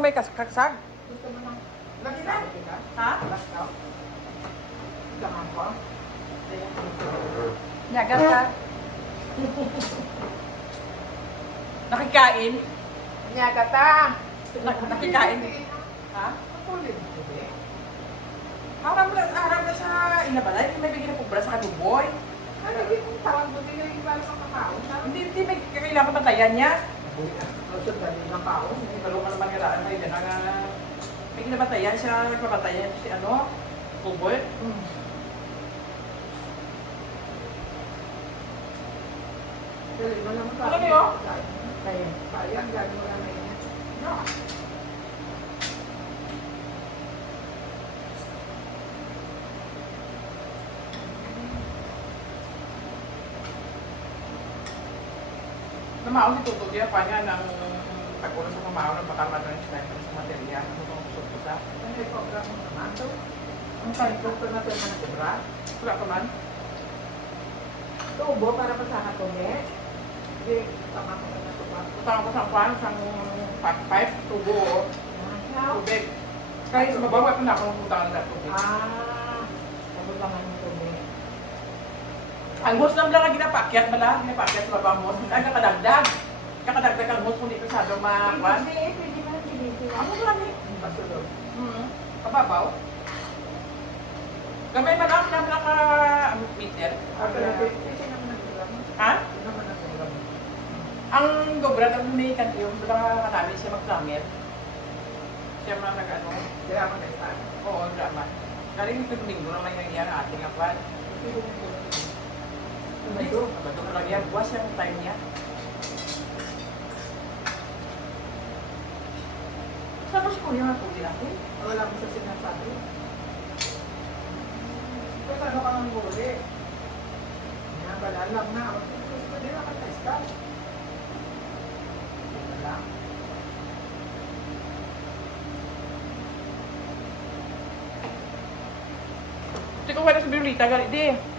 may kaksag. Gusto mo ng... Lagi na. Ha? Laskaw. Gaman ko. Nyagas ka. Nakikain. Nyagata. Nakikain. Ha? Patuloy. Harap na sa inabalay. May bigyan na pubra sa kaduboy. Ano, hindi kong tawag mo din yung iba ng kakao. Hindi may kailangan patayan niya. Lusot na din ng kao. Hindi kalungan naman niraan tayo dyan. May kinabatayan siya. Nagpapatayan si ano? Tuboy. Dali mo naman Ano niyo? Kaya. Kaya, gano'n mo naman yun. No. Namaon si Tuto niya pa niya ng pag-ulo sa pamaon ng pakarma ng expenses sa material. Ano itong kusot ko sa? Ano yung program mo naman? Ang kain ko. Doktor na tayo na sobra. Wala ka man. Tubo para pa sa katone. Hindi, tama ko na sobra. Utang ko sa kwan, sang 5 tubo. Tubig. Kahit sa babawa ko na ako ng utang na tubig. Nabutangan yung tubo. Ang hose lang ang ginapakyat bala. Ginapakyat sa baba mo. Ang kakadagdag. Kakadagdag ang hose kung di pasado makwan. Pwede mo nang bilhin. Ano ba ni? Pasulog. Kababaw. Gamay man lang na naka-meter. Ha? Ang dobra ng may kaniyong baka kanami siya mag-drummer. Siya man nag-ano. Kaya mo na Oo, drama. Galing ito domingo naman nangyayari ang ating akwan. Bato ko lang yan. Buwas yung time niya. Saan mo si Kuya nga tuloy natin? Wala mo sa sinasabi. Pero ano ka nang huli? Balalam na. Gusto din ako testa. Wala. Hindi ko wala sa birulita. Gali, di.